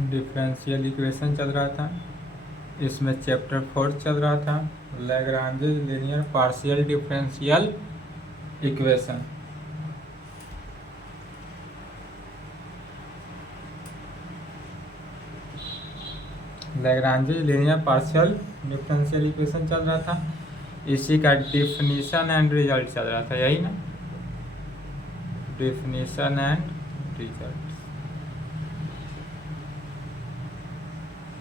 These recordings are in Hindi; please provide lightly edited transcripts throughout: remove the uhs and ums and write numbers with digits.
डिफरेंशियल इक्वेशन चल रहा था, इसमें चैप्टर 4 चल रहा था, Lagrange linear partial differential equation. Lagrange linear partial differential equation चल रहा था, इसी का डिफिनीशन एंड रिजल्ट चल रहा था, यही ना, डिफिनीशन एंड रिजल्ट।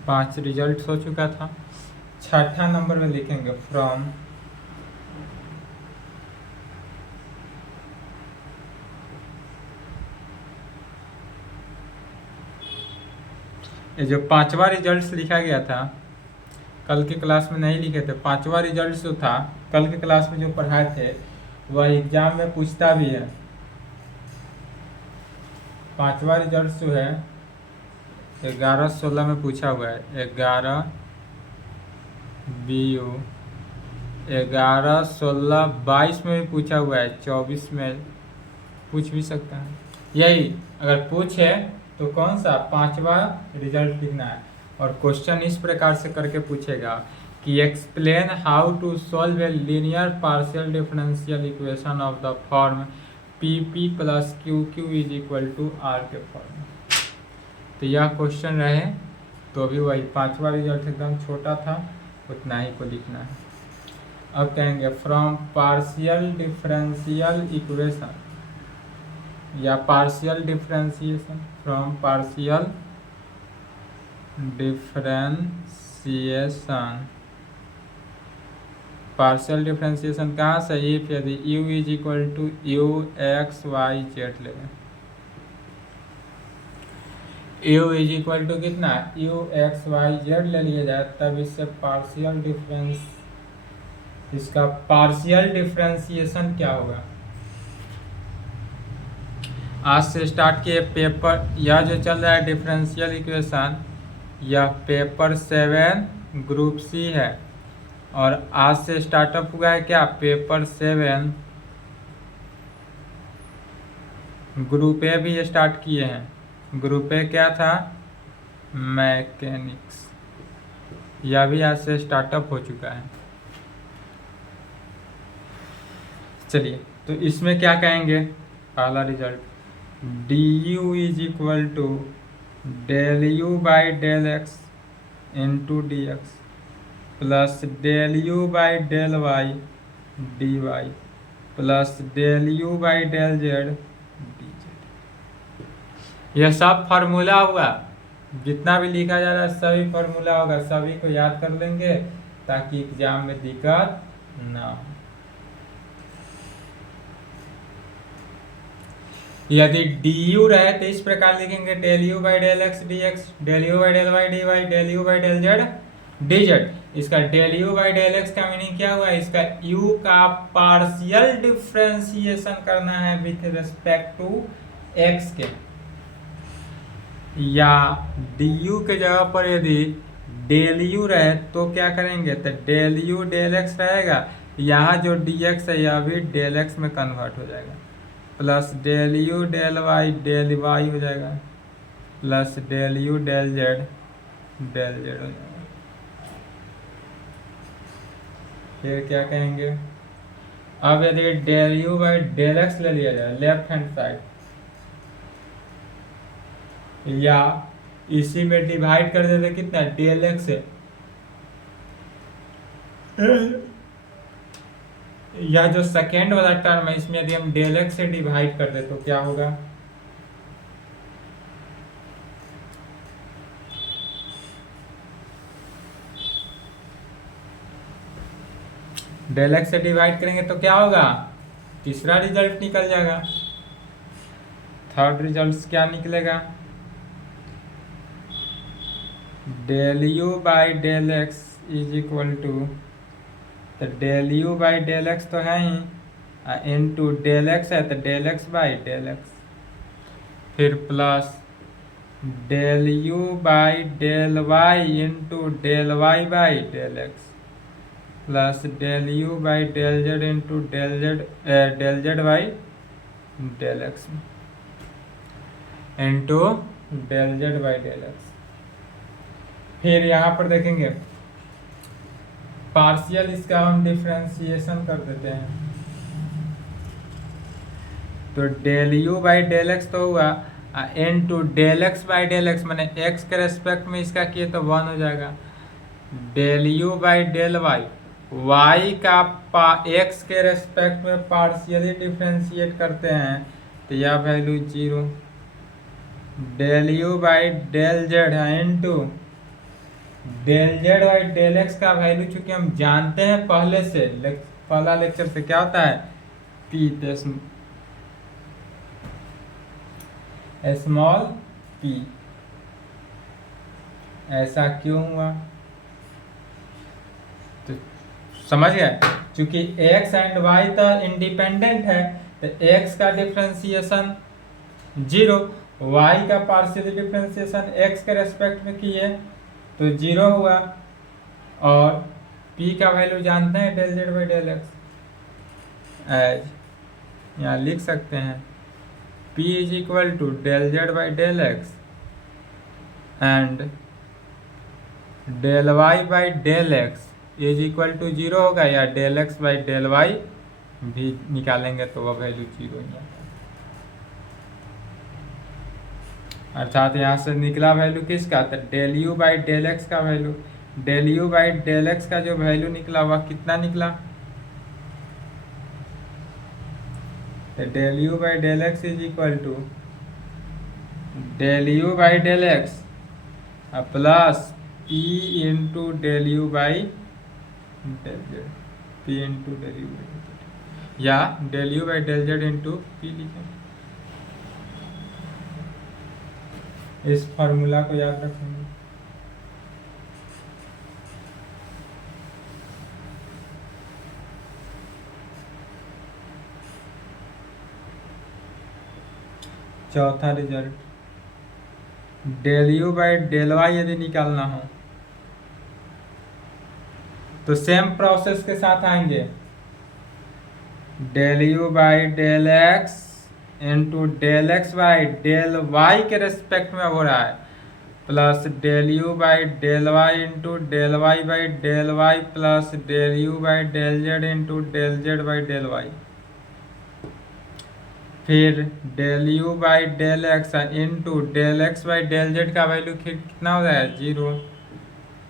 5 रिजल्ट हो चुका था। छठा नंबर में लिखेंगे फ्रॉम ये जो 5वां रिजल्ट लिखा गया था, कल के क्लास में नहीं लिखे थे। 5वां रिजल्ट जो था कल के क्लास में जो पढ़ाए थे वह एग्जाम में पूछता भी है। 5वां रिजल्ट जो है 11-16 में पूछा हुआ है, 11 BU, 11, 16, 22 में भी पूछा हुआ है, 24 में पूछ भी सकता है। यही अगर पूछे तो कौन सा 5वां रिजल्ट लिखना है। और क्वेश्चन इस प्रकार से करके पूछेगा कि explain how to solve a linear partial differential equation of the form PP + QQ = R के फॉर्म। तो यह क्वेश्चन रहे, तो भी वही 5वां रिजल्ट एकदम छोटा था, उतना ही को लिखना है। अब कहेंगे फ्रॉम पार्शियल डिफरेंशियल इक्वेशन या partial differentiation, from partial differentiation. Partial differentiation कहाँ से, इफ यदि u = UX Y Z लेंगे, u = कितना UX Y Z ले लिया जाए, तब इससे पार्शियल डिफरेंस, इसका पार्शियल डिफरेंशिएशन क्या होगा। आज से स्टार्ट किए पेपर, यह जो चल रहा है डिफरेंशियल इक्वेशन, यह पेपर 7 ग्रुप C है। और आज से स्टार्टअप हुआ है क्या, पेपर 7 ग्रुप A भी स्टार्ट किए हैं। ग्रुप A क्या था, मैकेनिक्स, यह भी आज से स्टार्टअप हो चुका है। चलिए, तो इसमें क्या कहेंगे, पहला result du = del u/del x * dx plus del u/del y dy plus del u/del z dz। यह सब फार्मूला हुआ, जितना भी लिखा जा रहा है सभी फार्मूला होगा, सभी को याद कर लेंगे ताकि एग्जाम में दिक्कत ना हो। यदि du रहे तो इस प्रकार लिखेंगे del u/del x dx, del u/del y dy, del u/del z dz। इसका del u/del x का मीनिंग क्या हुआ, इसका u का पार्शियल डिफरेंशिएशन करना है विथ रिस्पेक्ट टू x के, या du के जगह पर यदि del u रहे तो क्या करेंगे, तो del u del x रहेगा, यहाँ जो dx है यह भी del x में कन्वर्ट हो जाएगा, plus del u del y del y हो जाएगा, plus del u del z del z हो जाएगा। फिर क्या कहेंगे, अब यदि del u/del x ले लिया जाए लेफ्ट हैंड साइड, या इसी में डिवाइड कर देते कितना del x है, यह जो सेकेंड वाला टर्म है इसमें यदि हम del x से डिवाइड कर दे तो क्या होगा, del x से डिवाइड करेंगे तो क्या होगा, तीसरा रिजल्ट निकल जाएगा। थर्ड रिजल्ट क्या निकलेगा, del u/del x = तो del u/del x तो है ही, इनटू del x है तो del x/del x, फिर plus del u/del y into del y/del x, plus del u/del z into del z/del x into del z/del x। फिर यहाँ पर देखेंगे पार्शियल, इसका हम डिफ्रेंसिएशन कर देते हैं। तो del u by del x तो हुआ, n two del x by del x, मैंने एक्स के रेस्पेक्ट में इसका किए तो 1 हो जाएगा। Del u by del y, y का एक्स के रेस्पेक्ट में पार्शियली डिफ्रेंशिएट करते हैं तो यह value 0। Del u by del z है into del z by del x का वैल्यू चूंकि हम जानते हैं पहले से, पहला लेक्चर से क्या होता है, पी स्मॉल पी। ऐसा क्यों हुआ तो समझ गए, चूंकि x एंड y तो इंडिपेंडेंट है तो x का डिफ्रेंसिएशन 0, y का पार्शियल डिफ्रेंसिएशन x के रेस्पेक्ट में किए तो 0 हुआ, और p का वैल्यू जानते हैं del z by del x, as यहाँ लिख सकते हैं p is equal to del z by del x and del y by del x is equal to 0 होगा, या del x by del y भी निकालेंगे तो वह वैल्यू 0 ही आता है। अर्थात यहाँ से निकला वैल्यू किसका, तो del u by del x का value, del u by del x का जो वैल्यू निकला वह कितना निकला, तो del u by del x is equal to del u by del x plus p into del u by del z, p into del u by del z, या del u by del z into p लिखें। इस फार्मूला को याद रखेंगे। चौथा result, del u by del y यदि निकालना हो तो सेम प्रोसेस के साथ आएंगे, del u by del x into del x by del y के रेस्पेक्ट में हो रहा है, plus del u by del y into del y by del y plus del u by del z into del z by del y. फिर del u by del x into del x by del z का वैल्यू कितना हो जाएगा 0,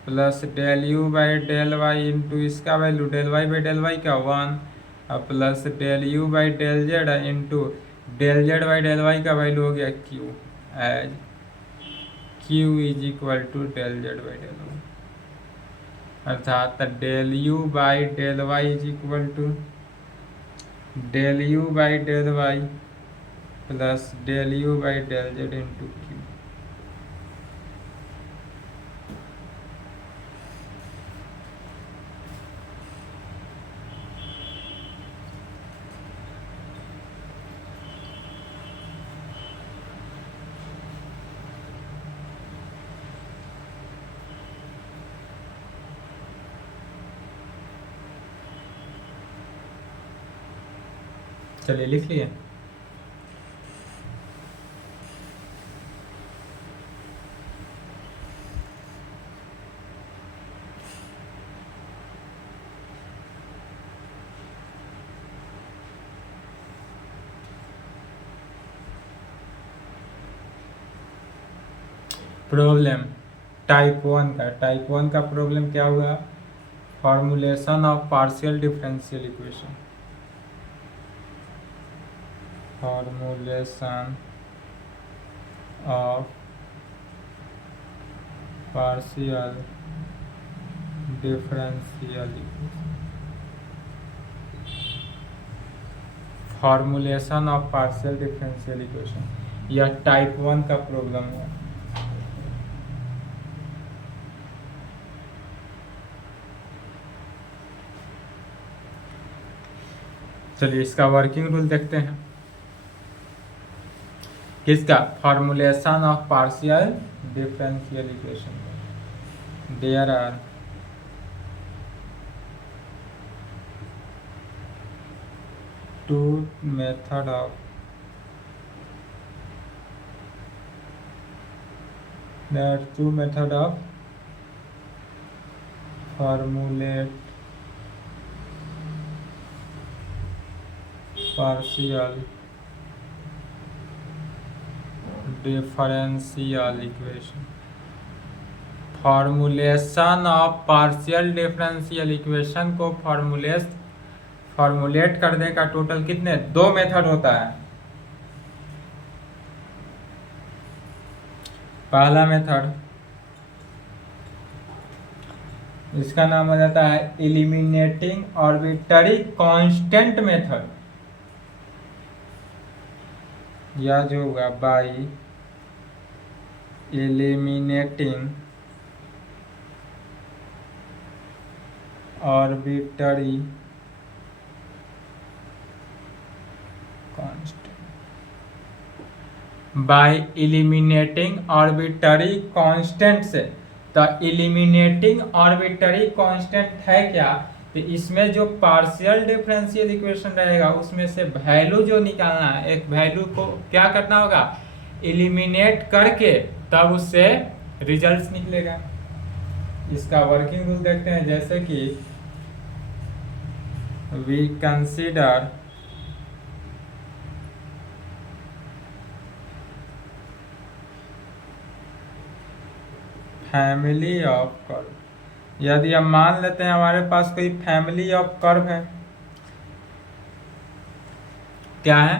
plus del u by del y into इसका value del y by del y का 1, और plus del u by del z into del z by del y का वैल्यू हो गया q, as q is equal to del z by del y. अर्थात del u by del y is equal to del u by del y plus del u by del z into q. चलिए लिख लिए। प्रॉब्लम टाइप 1 का, टाइप 1 का प्रॉब्लम क्या हुआ, formulation of partial differential equation, formulation of partial differential equation, formulation of partial differential equation, यह टाइप 1 का प्रॉब्लम है। चलिए इसका वर्किंग रूल देखते हैं। किसका, formulation of partial differential equation. There are two method of formulate partial differential equation. Formulation of partial differential equation को फॉर्मुलेट करने का टोटल कितने 2 मेथड होता है। पहला मेथड इसका नाम हो जाता है एलिमिनेटिंग आर्बिट्ररी कांस्टेंट मेथड, या जो होगा by eliminating arbitrary bye eliminating arbitrary constant से। तो एलिमिनेटिंग आर्बिट्ररी कांस्टेंट है क्या, तो इसमें जो पार्शियल डिफरेंशियल इक्वेशन रहेगा उसमें से वैल्यू जो निकालना है, एक वैल्यू को क्या करना होगा, एलिमिनेट करके तब उससे रिजल्ट्स निकलेगा। इसका वर्किंग रूल देखते हैं, जैसे कि we consider family of curve. यदि हम मान लेते हैं हमारे पास कोई फैमिली ऑफ कर्व है, क्या है,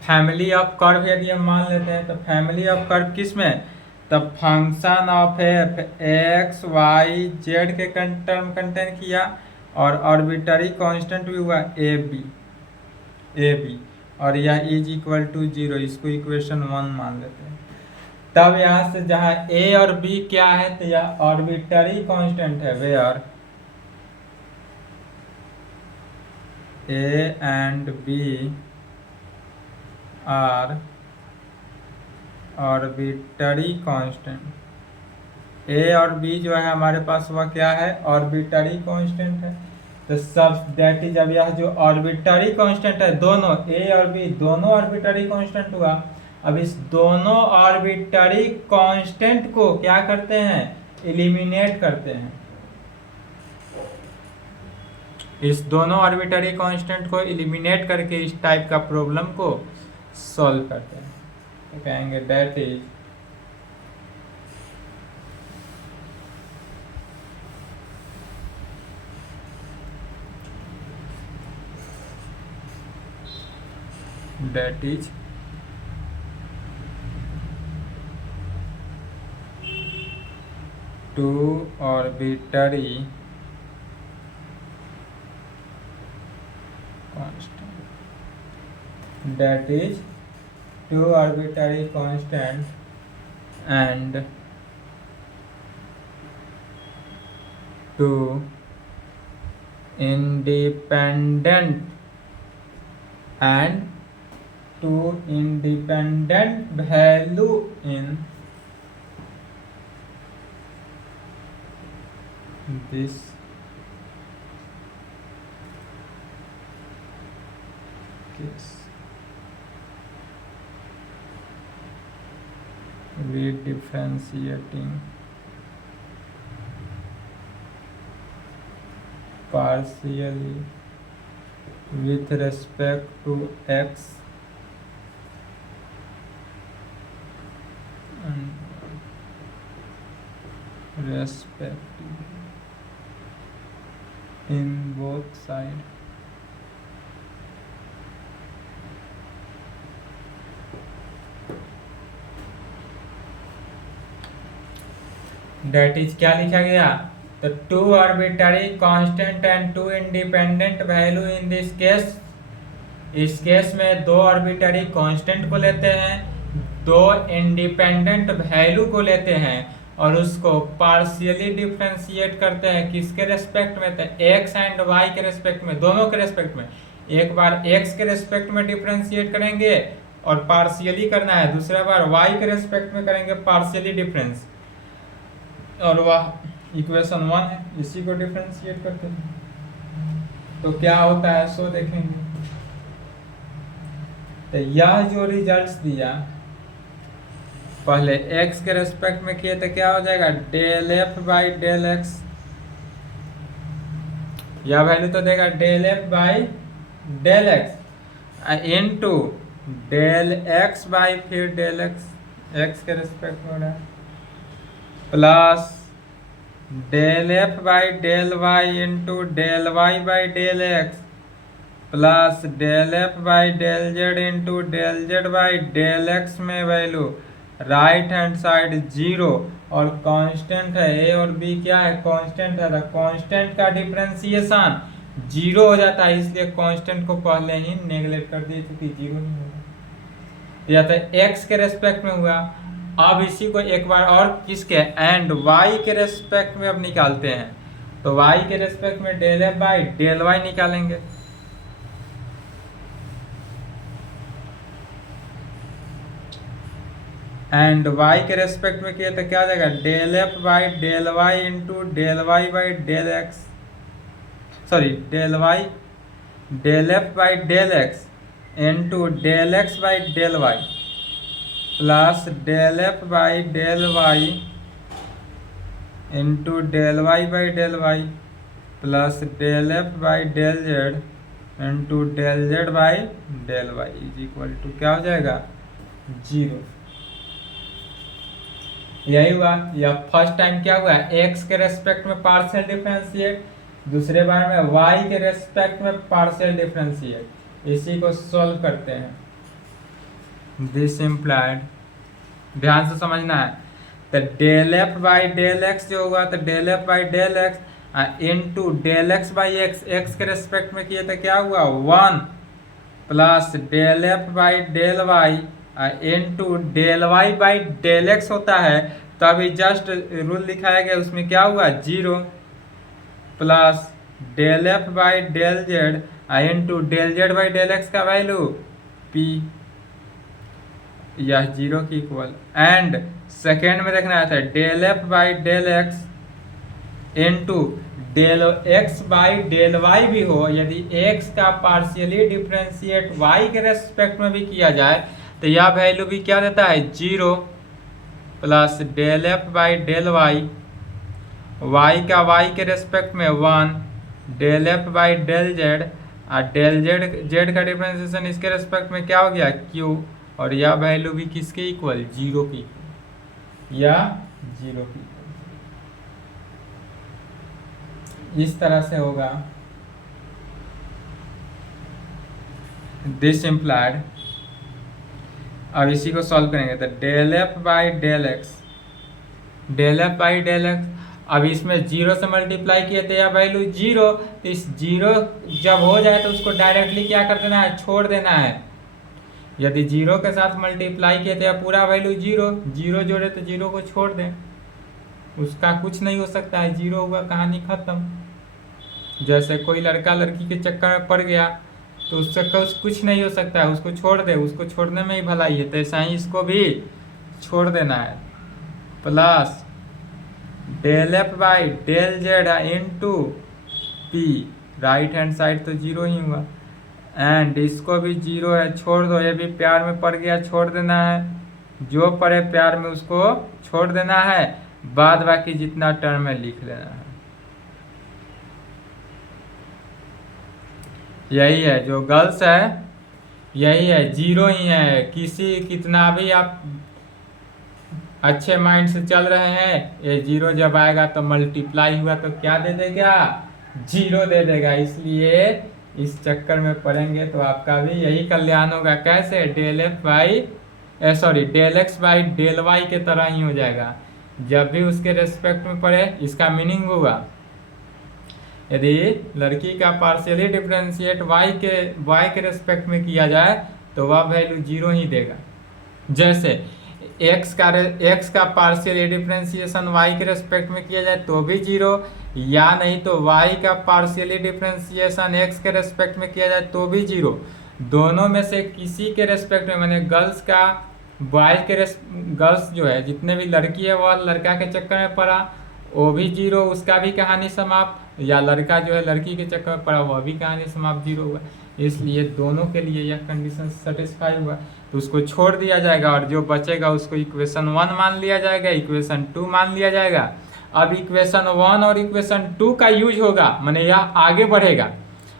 फैमिली ऑफ कर्व यदि हम मान लेते हैं, तो फैमिली ऑफ कर्व किस में, तब function of f x y z के टर्म कंटेन किया और आर्बिट्ररी कांस्टेंट भी हुआ ए बी और यह इज इक्वल टू 0, इसको इक्वेशन 1 मान लेते हैं। तब यहाँ से जहाँ ए और बी क्या है, तो यह आर्बिट्ररी कांस्टेंट है, where a and b are arbitrary constant. A और बी जो है हमारे पास वह क्या है, आर्बिट्ररी कांस्टेंट है। तो सब दैट इज, अब यह जो आर्बिट्ररी कांस्टेंट है, दोनों ए और बी दोनों आर्बिट्ररी कांस्टेंट हुआ। अब इस दोनों आर्बिट्ररी कांस्टेंट को क्या करते हैं, एलिमिनेट करते हैं। इस दोनों आर्बिट्ररी कांस्टेंट को एलिमिनेट करके इस टाइप का प्रॉब्लम को सॉल्व करते हैं। तो कहेंगे that is two arbitrary constant, that is two arbitrary constant and two independent value in this case, we differentiating partially with respect to x and respectively in both sides. That is क्या लिखा गया, तो two arbitrary constant and two independent value in this case. इस केस में दो आर्बिट्ररी कांस्टेंट को लेते हैं, दो इंडिपेंडेंट वैल्यू को लेते हैं और उसको पार्शियली डिफरेंशिएट करते हैं। किसके रेस्पेक्ट में, तो एक्स एंड वाई के रेस्पेक्ट में, दोनों के रेस्पेक्ट में। एक बार एक्स के रेस्पेक्ट में डिफरेंशिएट करेंगे और पार्शियली करना है, दूसरा बार वाई के रेस्पेक्ट में करेंगे पार्शियली डिफरेंस, और वह इक्वेशन 1 है, इसी को डिफरेंशिएट करते हैं। तो क्या होता है सो देखेंगे। तो यह जो रिजल्ट्स दिया, पहले x के रेस्पेक्ट में किए तो क्या हो जाएगा, del f by del x, यह वैल्यू तो देगा del f by del x into del x by फिर डेल एक्स के रिस्पेक्ट में हो रहा है, plus del f by del y into del y by del x plus del f by del z into del z by del x में वैल्यू राइट हैंड साइड 0 और कांस्टेंट है ए और बी क्या है कांस्टेंट है, कांस्टेंट का डिफरेंशिएशन 0 हो जाता है, इसलिए कांस्टेंट को पहले ही नेगलेक्ट कर दिए क्योंकि 0 नहीं होगा। या तो एक्स के रेस्पेक्ट में हुआ। अब इसी को एक बार और किसके एंड वाई के रेस्पेक्ट में अब निकालते हैं, तो वाई के रेस्पेक्ट में del f by del y निकालेंगे। एंड वाई के रेस्पेक्ट में किया तो क्या हो जाएगा del f by del y into del y by del x, sorry del y del f by del x into del x by del y plus del f by del y into del y by del y plus del f by del z into del z by del y is equal to क्या हो जाएगा 0। यही हुआ। या फर्स्ट टाइम क्या हुआ एक्स के रेस्पेक्ट में पार्शियल डिफरेंशिएट, दूसरे बार में वाई के रेस्पेक्ट में पार्शियल डिफरेंशिएट। इसी को सॉल्व करते हैं। दिस इम्प्लाइड, ध्यान से समझना है, तो del f by del x जो होगा तो del f by del x into del x by x, x के रेस्पेक्ट में किए तो क्या हुआ 1 plus del f by del y into del y by del x होता है, तो अभी जस्ट रूल दिखाया गया उसमें क्या हुआ 0 plus del f by del z into del z by del x का वैल्यू p, यह 0 की इक्वल। एंड सेकेंड में देखना है del f by del x into del x by del y भी हो, यदि x का पार्शियली डिफरेंशिएट y के रेस्पेक्ट में भी किया जाए तो यह वैल्यू भी क्या देता है 0 plus del f by del y, y का वाई के रेस्पेक्ट में 1 del f by del z और डेल जेड का डिफरेंशिएशन इसके रेस्पेक्ट में क्या हो गया q, और यह वैल्यू भी किसके इक्वल 0 की, या 0 की। इस तरह से होगा। दिस इम्प्लाइड, अब इसी को सॉल्व करेंगे तो del f by del x, del f by del x, अब इसमें 0 से मल्टीप्लाई किए तो यह वैल्यू 0, तो इस 0 जब हो जाए तो उसको डायरेक्टली क्या कर देना है छोड़ देना है। यदि 0 के साथ मल्टीप्लाई किए तो यह पूरा वैल्यू 0 जोड़े तो 0 को छोड़ दें, उसका कुछ नहीं हो सकता है, 0 हुआ कहानी खत्म। जैसे कोई लड़का लड़की के चक्कर में पड़ गया तो उससे कुछ नहीं हो सकता है, उसको छोड़ दे, उसको छोड़ने में ही भलाई है, तो ऐसा ही इसको भी छोड़ देना है। Plus del f by del z into p, right hand side तो 0 ही हुआ, एंड इसको भी 0 है, छोड़ दो, ये भी प्यार में पड़ गया छोड़ देना है, जो पड़े प्यार में उसको छोड़ देना है, बाद बाकी जितना टर्म में लिख लेना है। यही है जो गर्ल्स है, यही है 0 ही है। कितना भी आप अच्छे माइंड से चल रहे हैं, ये 0 जब आएगा तो मल्टीप्लाई हुआ तो क्या दे देगा 0 दे देगा, इसलिए इस चक्कर में पड़ेंगे तो आपका भी यही कल्याण होगा। कैसे del f by del x by del y के तरह ही हो जाएगा, जब भी उसके रेस्पेक्ट में पड़े। इसका मीनिंग हुआ यदि लड़की का पार्शियली डिफरेंशिएट y के रेस्पेक्ट में किया जाए तो वह वैल्यू 0 ही देगा। जैसे x का पार्शियली डिफरेंशिएशन y के रेस्पेक्ट में किया जाए तो भी 0, या नहीं तो y का पार्शियली डिफरेंशिएशन x के रेस्पेक्ट में किया जाए तो भी 0। दोनों में से किसी के रेस्पेक्ट में, मैंने गर्ल्स का बॉयज के गर्ल्स जो है जितने भी लड़की है वह लड़का के चक्कर में पड़ा वो भी 0, उसका भी कहानी समाप्त, या लड़का जो है लड़की के चक्कर में पड़ा वह भी कहानी समाप्त 0 हुआ। इसलिए दोनों के लिए यह कंडीशन सेटिस्फाई हुआ तो उसको छोड़ दिया जाएगा, और जो बचेगा उसको इक्वेशन 1 मान लिया जाएगा, इक्वेशन 2 मान लिया जाएगा, अब इक्वेशन 1 और इक्वेशन 2 का यूज होगा, माने यह आगे बढ़ेगा।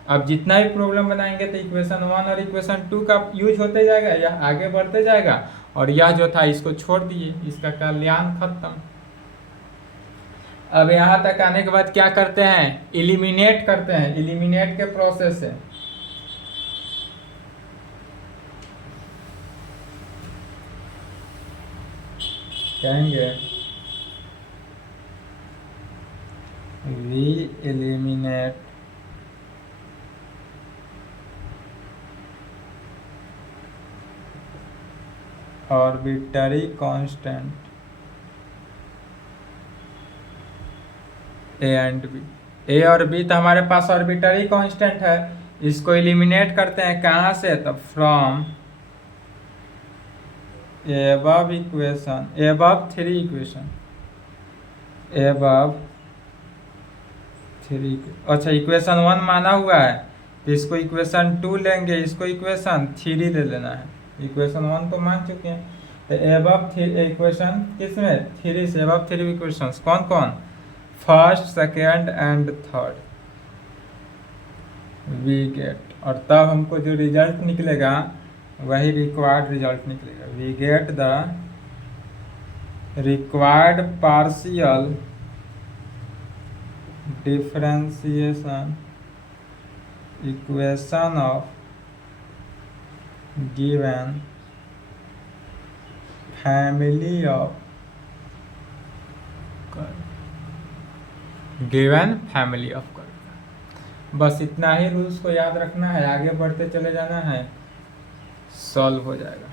अब जितना भी प्रॉब्लम बनाएंगे तो इक्वेशन 1 और इक्वेशन 2 का यूज होते जाएगा, यह आगे बढ़ते जाएगा, और यह जो था इसको छोड़ दिए, इसका कल्याण खत्म। अब यहाँ तक आने के बाद क्या करते हैं, इलिमिनेट करते हैं, इलिमिनेट के प्रोसेस से कहेंगे we eliminate arbitrary constant a and b. A और बी तो हमारे पास आर्बिट्ररी कांस्टेंट है, इसको एलिमिनेट करते हैं कहाँ से, तो from above equation, above 3 equation, above 3। अच्छा इक्वेशन 1 माना हुआ है तो इसको इक्वेशन 2 लेंगे, इसको इक्वेशन 3 ले लेना है। इक्वेशन 1 तो मान चुके हैं, तो above 3 इक्वेशन किसमें, 3 से above 3 इक्वेशंस कौन कौन, first second and third, we get, और तब हमको जो रिजल्ट निकलेगा वही रिक्वायर्ड रिजल्ट निकलेगा। We get the required partial differentiation equation of given family of given family of curve. बस इतना ही रूल्स को याद रखना है, आगे बढ़ते चले जाना है, सॉल्व हो जाएगा।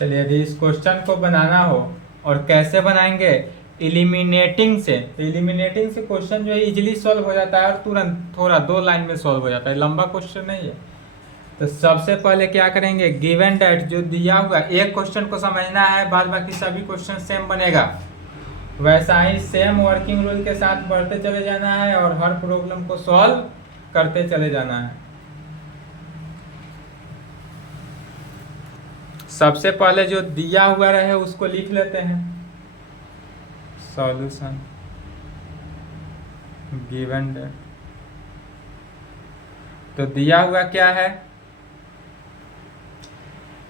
चलिए यदि इस क्वेश्चन को बनाना हो और कैसे बनाएंगे, एलिमिनेटिंग से। एलिमिनेटिंग से क्वेश्चन जो है इजीली सॉल्व हो जाता है और तुरंत थोड़ा 2 लाइन में सॉल्व हो जाता है, लंबा क्वेश्चन नहीं है। तो सबसे पहले क्या करेंगे, गिवन डेट जो दिया हुआ एक क्वेश्चन को समझना है, बाद बाकी सभी क्वेश्चन सेम बनेगा। वैसा ही सेम वर्किंग रूल के साथ बढ़ते चले जाना है और हर प्रॉब्लम को सॉल्व करते चले जाना है। सबसे पहले जो दिया हुआ रहे उसको लिख लेते हैं, सॉल्यूशन गिवन डेट। तो दिया हुआ क्या है,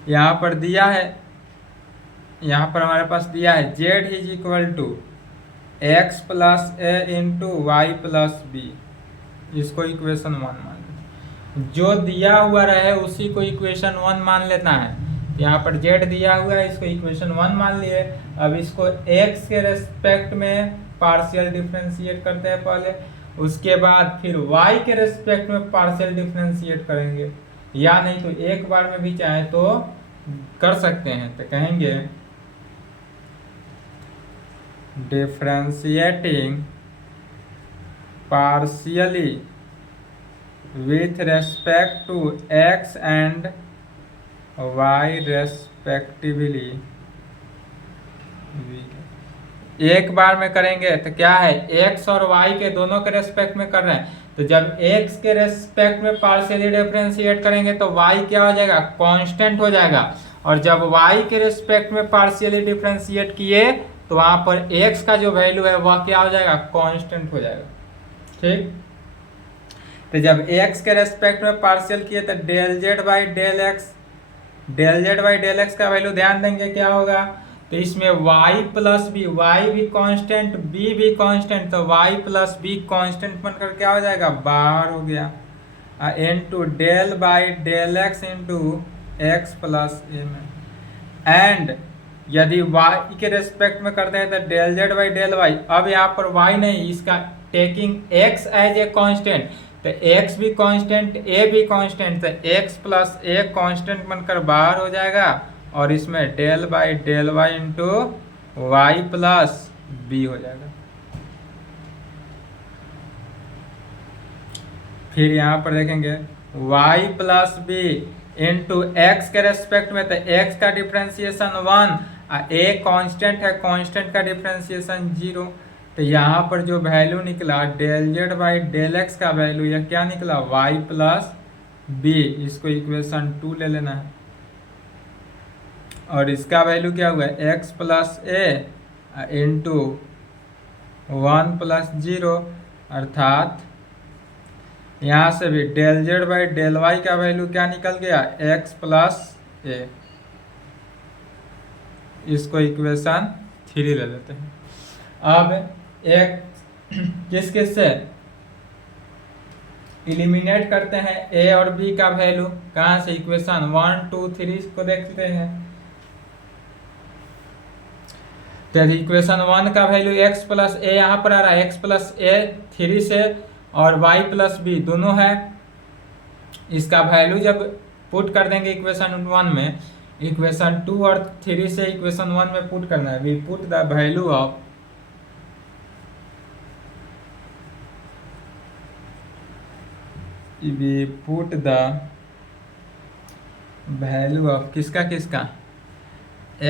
यहाँ पर दिया है, यहाँ पर हमारे पास दिया है z is equal to x plus a into y plus b, इसको इक्वेशन 1 मान लेते। जो दिया हुआ रहे उसी को इक्वेशन 1 मान लेना है। यहाँ पर z दिया हुआ है, इसको इक्वेशन 1 मान लिए। अब इसको x के रेस्पेक्ट में पार्शियल डिफरेंशिएट करते हैं पहले, उसके बाद फिर y के रेस्पेक्ट में पार्शियल डिफरेंशिएट करेंगे, या नहीं तो एक बार में भी चाहे तो कर सकते हैं। तो कहेंगे differentiating partially with respect to x and y respectively. एक बार में करेंगे तो क्या है, x और y के दोनों के रेस्पेक्ट में कर रहे हैं, तो जब x के रेस्पेक्ट में पार्शियली डिफरेंशिएट करेंगे तो y क्या हो जाएगा, कांस्टेंट हो जाएगा। और जब y के रेस्पेक्ट में पार्शियली डिफरेंशिएट किए तो वहां पर x का जो वैल्यू है वह क्या हो जाएगा, कांस्टेंट हो जाएगा। ठीक, तो जब एक्स के रेस्पेक्ट में पार्शियल किए तो del z by del x, del z by del x का वैल्यू ध्यान देंगे क्या होगा, तो इसमें y प्लस बी, वाई भी कांस्टेंट बी भी कांस्टेंट, तो y प्लस बी कांस्टेंट बनकर क्या हो जाएगा, बाहर हो गया, into del by del x into x plus a में। एंड यदि y के रेस्पेक्ट में करते हैं तो del z by del y, अब यहाँ पर y नहीं, इसका taking x as a constant, तो x भी कांस्टेंट a भी कांस्टेंट, तो x प्लस a कांस्टेंट बनकर बाहर हो जाएगा, और इसमें del by del y into y plus b हो जाएगा। फिर यहाँ पर देखेंगे y plus b into x के रेस्पेक्ट में, तो x का डिफ्रेंसिएशन 1, a कांस्टेंट है, कांस्टेंट का डिफ्रेंसिएशन 0, तो यहाँ पर जो वैल्यू निकला del z by del x का वैल्यू यह क्या निकला, y प्लस बी, इसको इक्वेशन 2 ले लेना है, और इसका वैल्यू क्या हुआ, x plus a into 1 plus 0, अर्थात यहाँ से भी del z by del y का वैल्यू क्या निकल गया, x प्लस ए, इसको इक्वेशन 3 ले लेते हैं। अब एक किस से इलिमिनेट करते हैं a और b का वैल्यू, कहाँ से, इक्वेशन 1 2 3 को देखते हैं, तो इक्वेशन 1 का वैल्यू x प्लस ए यहाँ पर आ रहा है, x प्लस ए 3 से, और y प्लस बी दोनों है, इसका वैल्यू जब पुट कर देंगे इक्वेशन 1 में, इक्वेशन 2 और 3 से इक्वेशन 1 में पुट करना है, we put the value of we put the value of किसका किसका,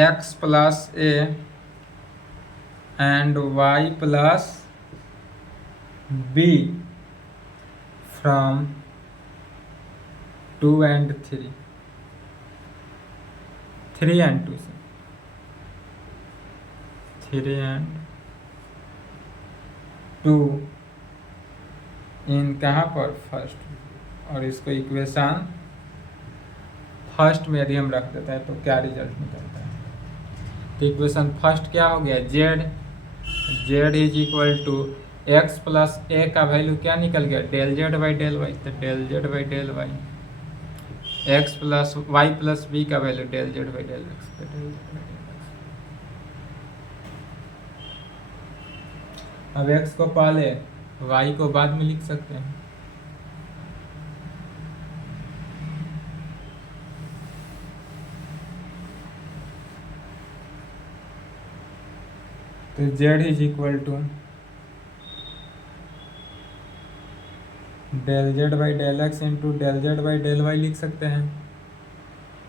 x plus a and y plus b from 2 and 3 and 2 से 3 and 2 इन कहाँ पर, फर्स्ट, और इसको इक्वेशन फर्स्ट में यदि हम रख देते हैं तो क्या रिजल्ट निकलता है, तो इक्वेशन फर्स्ट क्या हो गया, z is equal to x plus a का वैल्यू क्या निकल गया, del z by del y, तो del z by del y, x plus y plus b का value del z by del x, तो del z by del x. अब एक्स को पहले y को बाद में लिख सकते हैं, तो z is equal to del z by del x into del z by del y लिख सकते हैं,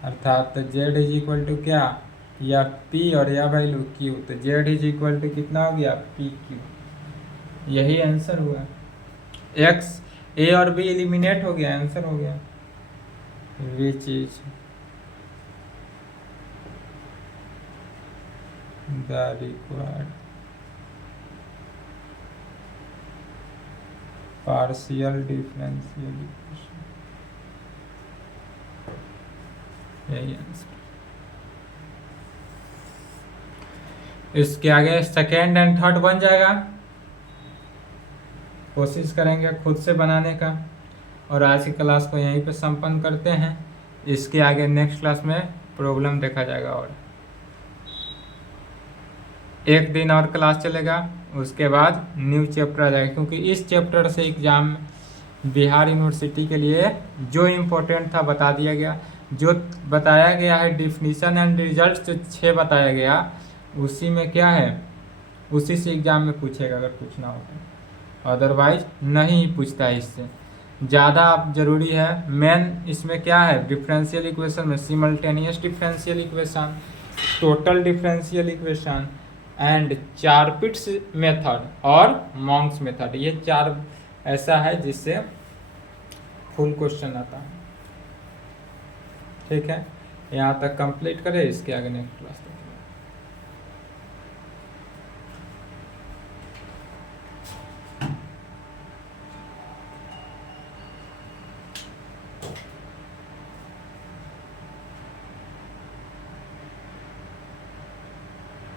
अर्थात तो z इज इक्वल टू क्या, या p और या वैल्यू q, तो z इज इक्वल टू कितना हो गया, पी क्यू, यही आंसर हुआ, x a और b एलिमिनेट हो गया, आंसर हो गया, which is the required partial differential equation, यही आंसर। इसके आगे सेकेंड एंड थर्ड बन जाएगा, कोशिश करेंगे खुद से बनाने का, और आज की क्लास को यहीं पे संपन्न करते हैं। इसके आगे नेक्स्ट क्लास में प्रॉब्लम देखा जाएगा, और एक दिन और क्लास चलेगा, उसके बाद न्यू चैप्टर आ जाएगा, क्योंकि इस चैप्टर से एग्जाम बिहार यूनिवर्सिटी के लिए जो इम्पोर्टेंट था बता दिया गया, जो बताया गया है डिफिनीशन एंड रिजल्ट जो 6 बताया गया, उसी में क्या है, उसी से एग्जाम में पूछेगा अगर पूछना हो तो, अदरवाइज नहीं पूछता है। इससे ज़्यादा जरूरी है मेन इसमें क्या है, डिफरेंशियल इक्वेशन में simultaneous differential equation, total differential equation and Charpit's method और मॉन्क्स मेथड, ये 4 ऐसा है जिससे फुल क्वेश्चन आता है। ठीक है, यहाँ तक कंप्लीट करें, इसके आगे नेक्स्ट क्लास।